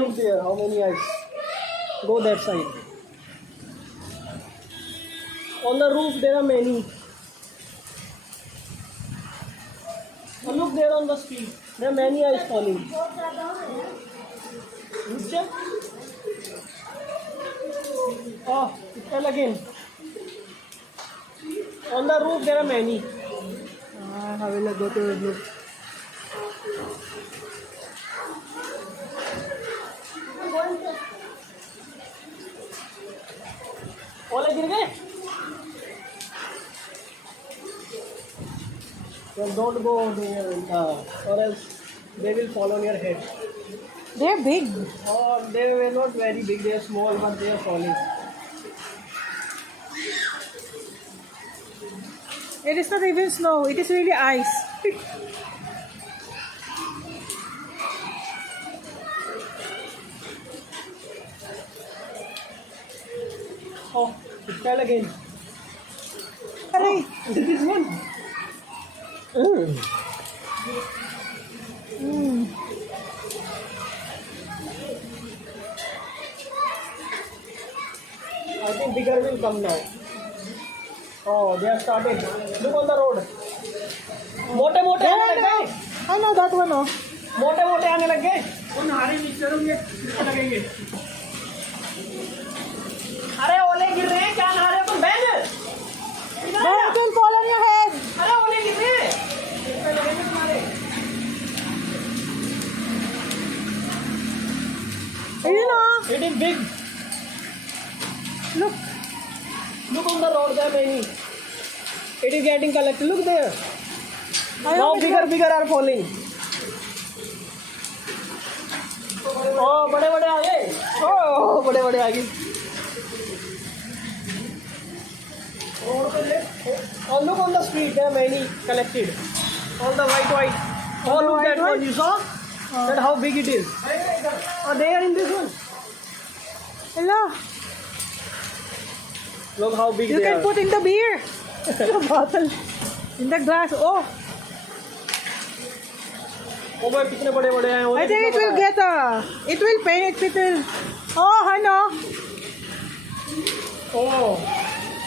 Look there, how many eyes? Go that side. On the roof there are many. Look there on the street. There are many eyes falling. Check. Oh, it fell again. On the roof there are many. I will go to the roof. ओले गिर गए? Well, don't go there, or else they will fall on your head. They're big. Oh, they were not very big. They are small, but they are falling. It is not even snow. It is really ice. Oh, it fell again. Aray. Is it this one? I think bigger will come now. Oh, they have started. Look on the road. मोटे मोटे आने लग गए. I know that one. Oh. मोटे मोटे आने लग गए. उन हारे मिक्सर में लगेंगे. अरे ओले गिर रहे हैं, क्या नहा रहे हो तुम बहन? It will fall on your head. अरे ओले गिर रहे हैं. इसमें लगेंगे तुम्हारे. You know. It is big. Look. Look on the road, there are many. It is getting collected. Look there. Now bigger are falling. Oh, बड़े आ गए. Oh, बड़े आ गए. Road पे देख. Oh, look on the street. There are many collected. All the white. Oh, look that one. You saw? That how big it is. Oh, they are in this one. Hello. Look how big You they can are. put in the beer. The bottle. In the glass. Oh. Oh boy, कितने बड़े हैं. I think it will get it will paint. It will. Oh, Hano. Oh.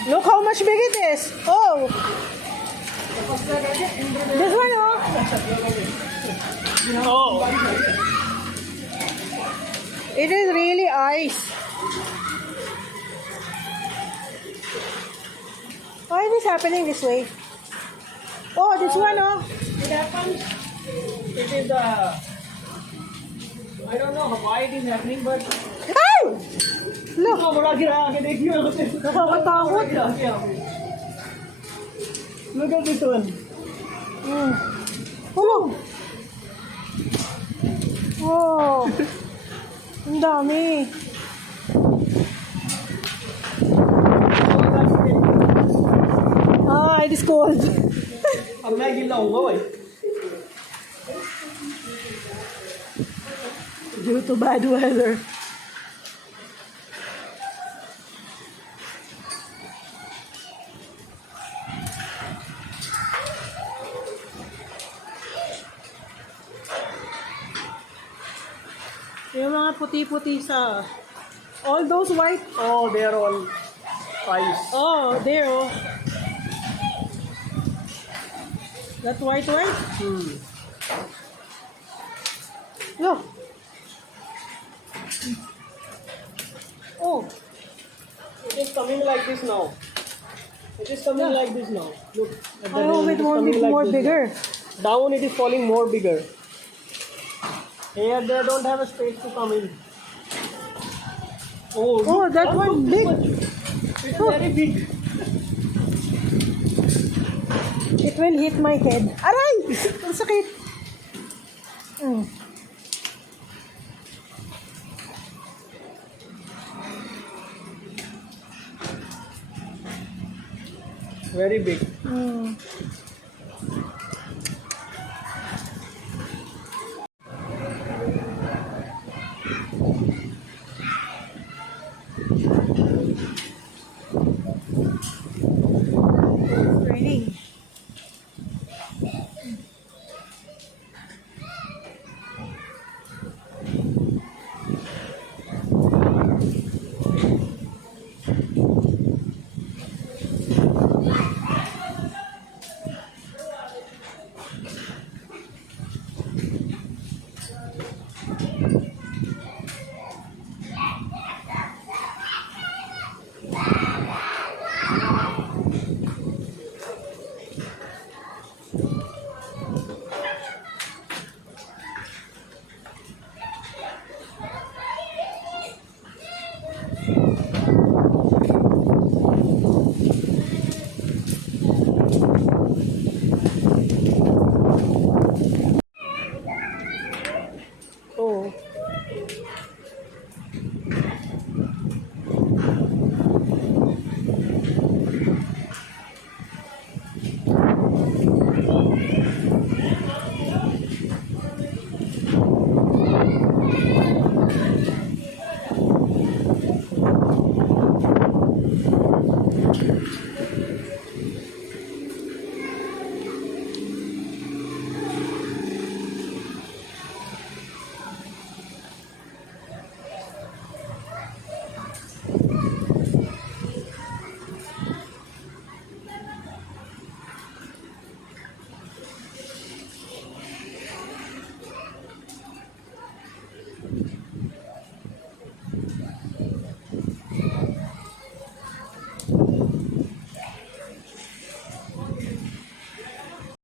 Look how much big it is. Oh. This one, oh. Oh. It is really ice. Why is this happening this way? Oh, this one, oh. It happens. It is I don't know why it is happening, but Oh! Look. इतना बड़ा गिरा आगे देखिए. Look at this one. Oh. Oh. Ang dami. Ah, it is cold. अब मैं गिर जाऊंगा भाई. Due to bad weather. Yung mga puti-puti sa... All those white... Oh, they are all ice. Oh, there, oh. That white. Look. Oh, it is coming like this now. It is coming like this now. Look. At the I hope end, it won't be coming like more this bigger. now. Down it is falling more bigger. Here they don't have a space to come in. Oh, Oh, look, that one look, big. It's very big. It will hit my head. Aray! Ang sakit. Very big.